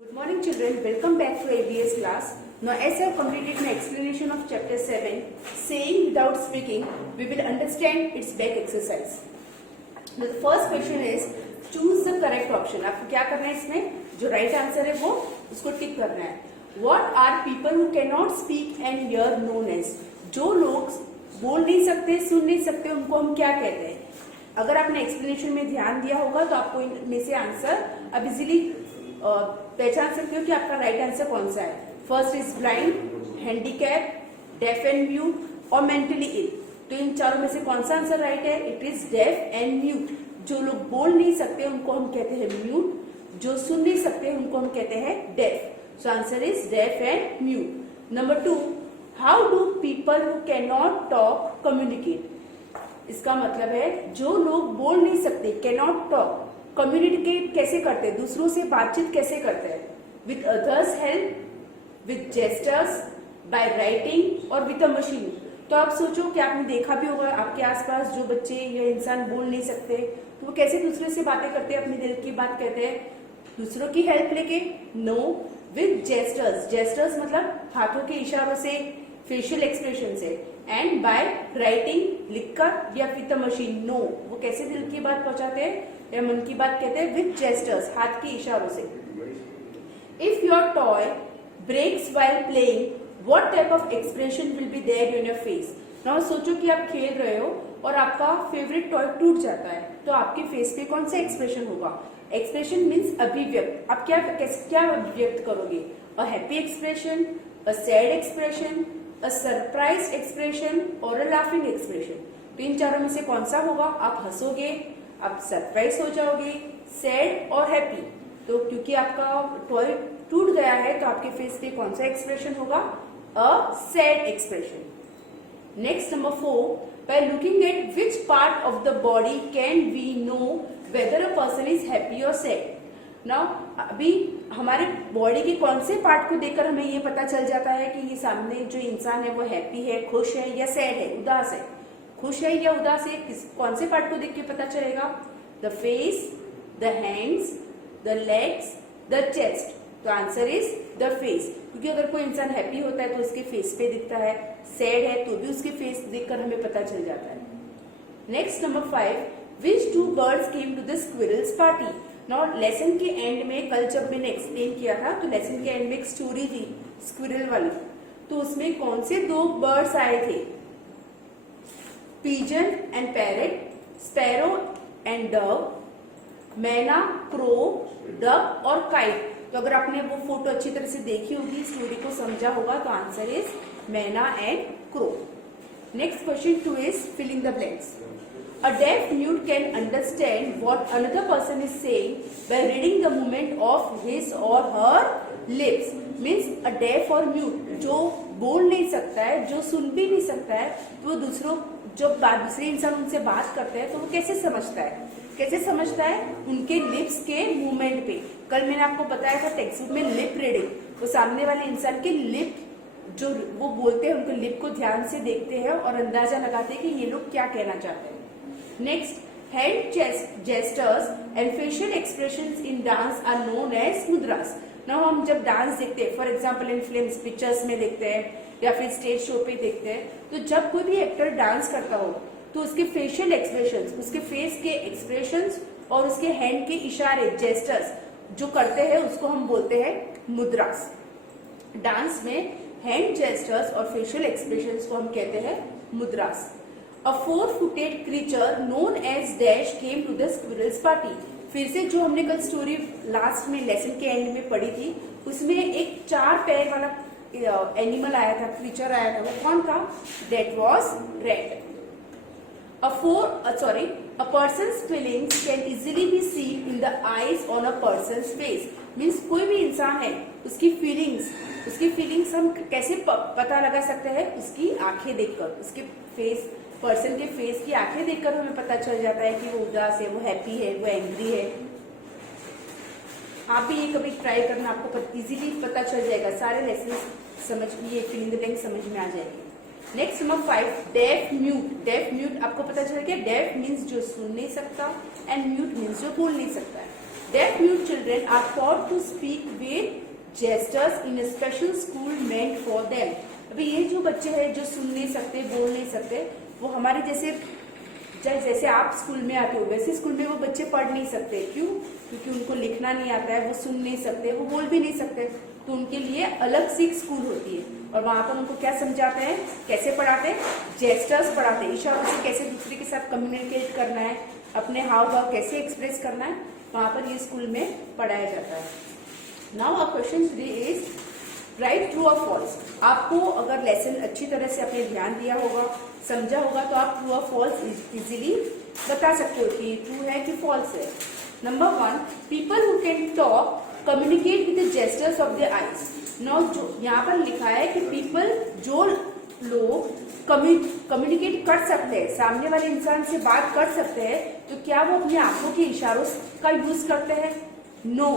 Good morning children, welcome back to ABS class. Now as I have completed my explanation of chapter 7, saying without speaking, we will understand its back exercise. Now the first question is, choose the correct option. आपको क्या करना है इसमें? जो right answer है वो उसको टिक करना है. What are people who cannot speak and hear known as? जो लोग बोल नहीं सकते, सुन नहीं सकते, उनको हम क्या कहते हैं? अगर आपने एक्सप्लेनेशन में ध्यान दिया होगा तो आपको इनमें से आंसर अब इजीली पहचान सकते हो कि आपका राइट आंसर कौन सा है. First is blind, handicap, def and mute और मेंटली इल. तो इन चारों में से कौन सा आंसर राइट है? It is deaf and mute. जो लोग बोल नहीं सकते उनको हम कहते हैं म्यूट, जो सुन नहीं सकते उनको हम कहते हैं deaf. So answer is deaf and mute. Number 2, how do people who can not talk communicate? इसका मतलब है जो लोग बोल नहीं सकते, कैन नॉट टॉक, कम्युनिकेट कैसे करते हैं, दूसरों से बातचीत कैसे करते हैं? With others help, with gestures, by writing और विथ अ मशीन. तो आप सोचो कि आपने देखा भी होगा आपके आसपास जो बच्चे या इंसान बोल नहीं सकते तो वो कैसे दूसरे से बातें करते हैं, अपने दिल की बात कहते हैं. दूसरों की हेल्प लेके? No, with gestures. जेस्टर्स मतलब हाथों के इशारों से, फेशियल एक्सप्रेशन से. एंड बाय राइटिंग, लिखकर, या विथ अ मशीन. नो, वो कैसे दिल की बात पहुंचाते हैं या मन की बात कहते हैं? विथ जेस्टर्स, हाथ के इशारों से. If your toy breaks while playing, what type of expression will be there in your face? Now सोचो कि आप खेल रहे हो और आपका फेवरेट टॉय टूट जाता है तो आपके फेस पे कौन सा एक्सप्रेशन होगा? एक्सप्रेशन मीन्स अभिव्यक्त. आप क्या व्यक्त करोगे? A happy expression, a sad expression, a surprise expression और अ लाफिंग एक्सप्रेशन. तो इन चारों में से कौन सा होगा? आप हंसोगे, आप सरप्राइज हो जाओगे, सैड और हैप्पी. तो क्योंकि आपका टॉय टूट गया है तो आपके फेस पे कौन सा एक्सप्रेशन होगा? A sad expression. Next number 4, by looking at which part of the body can we know whether a person is happy or sad? Now अभी हमारे बॉडी के कौन से पार्ट को देखकर हमें ये पता चल जाता है कि ये सामने जो इंसान है वो हैप्पी है, खुश है या सैड है, उदास है? खुश है या उदास है, कौन से पार्ट को देख के पता चलेगा? The face, the hands, the legs, the chest. तो आंसर इज द फेस. क्योंकि अगर कोई इंसान हैप्पी होता है तो उसके फेस पे दिखता है, सैड है तो भी उसके फेस देखकर हमें पता चल जाता है. Next number 5, which two birds came to the squirrels party? Now lesson के एंड में कल जब मैंने एक्सप्लेन किया था तो लेसन के एंड में एक स्टोरी थी स्क्विरल वाली. तो उसमें कौन से 2 बर्ड्स आए थे? Pigeon and parrot, sparrow and Dove, मैना, क्रो, डक और काइट. तो अगर आपने वो फोटो अच्छी तरह से देखी होगी, स्टोरी को समझा होगा तो answer is myna and crow. Next question 2 is filling the blanks. A deaf mute can understand what another person is saying by reading the movement of his or her lips. Means a deaf और mute जो बोल नहीं सकता है, जो सुन भी नहीं सकता है, तो वो दूसरे इंसान उनसे बात करते हैं तो वो कैसे समझता है? कैसे समझता है? उनके लिप्स के मूवमेंट पे. कल मैंने आपको बताया था टेक्स्ट बुक में लिप रीडिंग. वो सामने वाले इंसान के लिप जो वो बोलते हैं उनके लिप को ध्यान से देखते हैं और अंदाजा लगाते हैं कि ये लोग क्या कहना चाहते हैं. Next, hand gestures and facial expressions in dance are known as mudras. Now हम जब डांस देखते हैं, for example in films, pictures में देखते हैं या फिर स्टेज शो पे देखते हैं, तो जब कोई भी एक्टर डांस करता हो तो उसके फेशियल एक्सप्रेशंस, उसके फेस के एक्सप्रेशंस और उसके हैंड के इशारे, जेस्टर्स जो करते हैं उसको हम बोलते हैं मुद्रास. डांस में हैंड जेस्टर्स और फेशियल एक्सप्रेशंस को हम कहते हैं मुद्रास. A 4-footed creature known as dash came to the squirrel's party. फिर से जो हमने कल स्टोरी लास्ट में लेसन के एंड में पढ़ी थी उसमें एक 4 पैर वाला एनिमल आया था, क्रीचर आया था. वो कौन था? That was rat. A person's feelings can easily be seen in the eyes on a person's face. Means कोई भी इंसान है उसकी फीलिंग्स हम कैसे पता लगा सकते हैं? उसकी आंखें देखकर, उसके फेस, पर्सन के फेस की आंखें देखकर हमें पता चल जाता है कि वो उदास है, वो हैप्पी है, वो एंग्री है. आप भी ये कभी ट्राई करना, आपको इजीली पता चल जाएगा. सारे लेसन समझ, ये फिलिंग द ब्लैंक समझ में आ जाएगी. Next number 5, deaf mute. Deaf mute आपको पता चल गया. डेफ मीन्स जो सुन नहीं सकता एंड म्यूट मीन्स जो बोल नहीं सकता है. Deaf mute children are taught to speak with gestures in a special school meant for them. अभी ये जो बच्चे हैं जो सुन नहीं सकते, बोल नहीं सकते, वो हमारे जैसे आप स्कूल में आते हो वैसे स्कूल में वो बच्चे पढ़ नहीं सकते। क्यों? क्योंकि उनको लिखना नहीं आता है, वो सुन नहीं सकते, वो बोल भी नहीं सकते। तो उनके लिए अलग से एक स्कूल होती है और वहां पर उनको क्या समझाते हैं, कैसे पढ़ाते हैं, जेस्टर्स पढ़ाते हैं, इशारों से कैसे दूसरे के साथ कम्युनिकेट करना है, अपने हाव भाव कैसे एक्सप्रेस करना है, वहां पर ये स्कूल में पढ़ाया जाता है। Now our question 3 is write true और फॉल्स। आपको अगर लेसन अच्छी तरह से आपने ध्यान दिया होगा, समझा होगा, तो आप ट्रू और फॉल्स इजीली बता सकते हो कि ट्रू है कि फॉल्स है। Number 1, people who can talk communicate with the gestures of the eyes. Now जो यहाँ पर लिखा है कि पीपल, जो लोग कम्युनिकेट कर सकते हैं, सामने वाले इंसान से बात कर सकते हैं, तो क्या वो अपने आंखों के इशारों का यूज करते हैं? नो।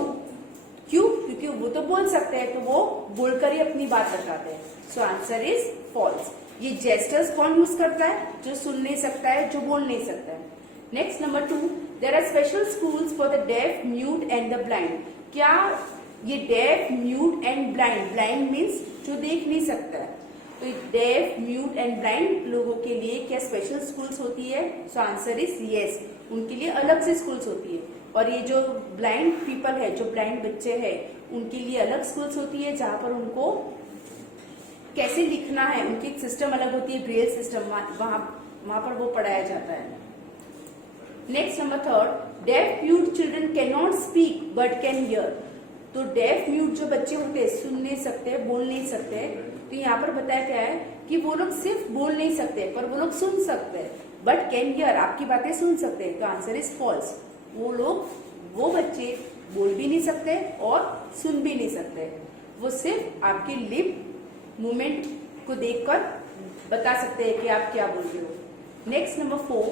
क्यों? क्योंकि वो तो बोल सकते हैं, तो वो बोलकर ही अपनी बात बताते हैं। So answer is false. ये जेस्टर्स कौन यूज करता है? जो सुन नहीं सकता है, जो बोल नहीं सकता है। Next number 2, there are special schools for the deaf, mute and the blind. क्या ये deaf, mute and blind, blind means जो देख नहीं सकता है, तो डेफ, म्यूट एंड ब्लाइंड लोगों के लिए क्या स्पेशल स्कूल्स होती है? सो आंसर इज यस, उनके लिए अलग से स्कूल्स होती है। और ये जो ब्लाइंड पीपल है, जो ब्लाइंड बच्चे हैं, उनके लिए अलग स्कूल्स होती है जहां पर उनको कैसे लिखना है, उनकी एक सिस्टम अलग होती है, ब्रेल सिस्टम, वहां पर वो पढ़ाया जाता है। Next number 3, deaf mute children can not speak but can hear. तो डेफ म्यूट जो बच्चे होते हैं, सुन नहीं सकते, बोल नहीं सकते, तो यहाँ पर बताया क्या है कि वो लोग सिर्फ बोल नहीं सकते पर वो लोग सुन सकते हैं, बट कैन हियर, आपकी बातें सुन सकते हैं। तो आंसर इज फॉल्स। वो बच्चे बोल भी नहीं सकते और सुन भी नहीं सकते, वो सिर्फ आपके लिप मूवमेंट को देखकर बता सकते हैं कि आप क्या बोल रहे हो। Next number 4,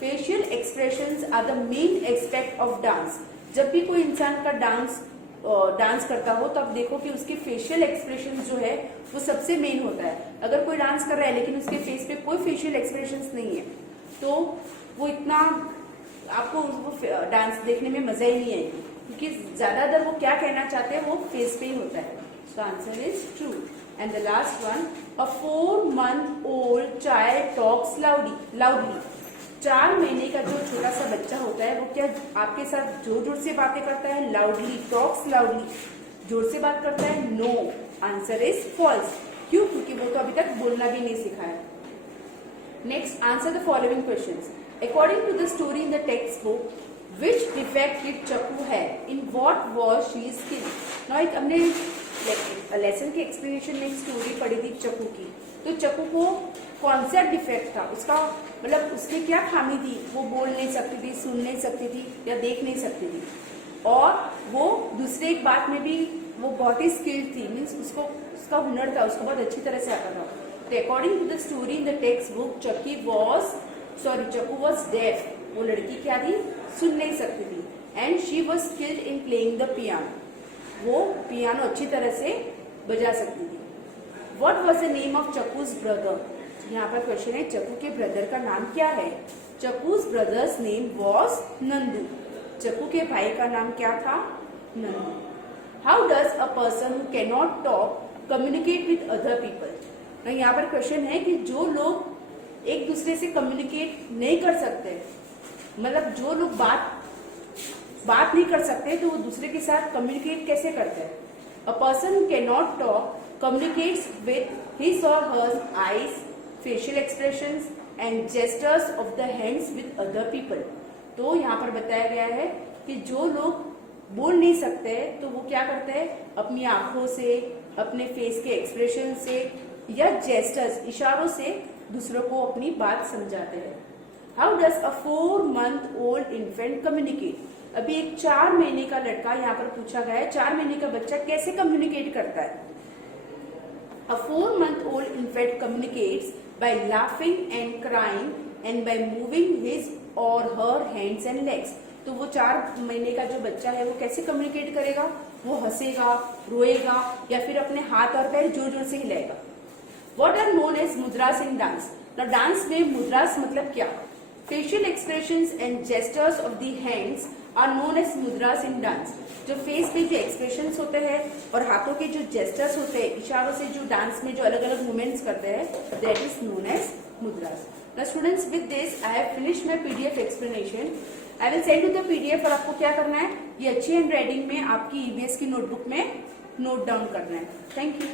facial expressions are the main aspect of dance. जब भी कोई इंसान का डांस करता हो तो आप देखो कि उसके फेशियल एक्सप्रेशन जो है वो सबसे मेन होता है। अगर कोई डांस कर रहा है लेकिन उसके फेस पे कोई फेशियल एक्सप्रेशन नहीं है, तो वो इतना आपको वो डांस देखने में मजा ही नहीं आएगी, क्योंकि ज्यादातर वो क्या कहना चाहते हैं वो फेस पे ही होता है। सो answer is true. And the last one, a 4-month-old child talks loudly. 4 महीने का जो छोटा सा बच्चा होता है वो क्या आपके साथ जोर जोर से बातें करता है? लाउडली, टॉक्स लाउडली, जोर से बात करता है? No, answer is false. क्यों? क्योंकि वो तो अभी तक बोलना भी नहीं सीखा है। Next, answer the following questions. According to the story in the textbook, which defect did Chaku have? In what was she skilled? Now एक हमने लेसन के एक्सप्लेनेशन में एक स्टोरी पढ़ी थी चक्कू की, तो चक्कू को कौन सा डिफेक्ट था, उसका मतलब उसकी क्या खामी थी? वो बोल नहीं सकती थी, सुन नहीं सकती थी या देख नहीं सकती थी, और वो दूसरे एक बात में भी वो बहुत ही स्किल्ड थी, मीन्स उसका हुनर था, उसको बहुत अच्छी तरह से आता था। तो according to the story in the textbook, Chakku was deaf. वो लड़की क्या थी? सुन नहीं सकती थी। And she was skilled in playing the piano. वो पियानो अच्छी तरह से बजा सकती थी। What was the name of Chakku's brother? यहाँ पर क्वेश्चन है, चक्कू के ब्रदर का नाम क्या है? चक्कूज ब्रदर्स नेम वॉज नंदू। चक्कू के भाई का नाम क्या था? Nandu. How does a person who can not talk communicate with other people? यहाँ पर क्वेश्चन है कि जो लोग एक दूसरे से कम्युनिकेट नहीं कर सकते, मतलब जो लोग बात नहीं कर सकते, तो वो दूसरे के साथ कम्युनिकेट कैसे करते हैं? A person can not talk communicates with his और her eyes, facial expressions and gestures of the hands with other people. तो यहाँ पर बताया गया है कि जो लोग बोल नहीं सकते तो वो क्या करते हैं? अपनी आंखों से, अपने फेस के एक्सप्रेशन से या जेस्टर्स, इशारों से दूसरों को अपनी बात समझाते हैं। How does a 4-month-old infant communicate? अभी एक 4 महीने का लड़का, यहाँ पर पूछा गया है 4 महीने का बच्चा कैसे कम्युनिकेट करता है? A 4-month-old infant communicates by laughing and crying and by moving his or her hands and legs. तो वो 4 महीने का जो बच्चा है वो कैसे कम्युनिकेट करेगा? वो हंसेगा, रोएगा या फिर अपने हाथ और पैर जोर जोर से हिलाएगा। What are known as mudras in dance? Now dance में मुद्रास मतलब क्या? Facial expressions and gestures of the hands are known as mudras in dance. जो फेस पे जो एक्सप्रेशंस होते हैं और हाथों के जो जेस्टर्स होते हैं, इशारों से जो डांस में जो अलग अलग मूवमेंट्स करते हैं, that is known as mudras. Now students, with this I have finished my PDF explanation. I will send you the PDF और आपको क्या करना है, ये अच्छी हैंड राइटिंग में आपकी EVS की नोटबुक में नोट डाउन करना है। Thank you.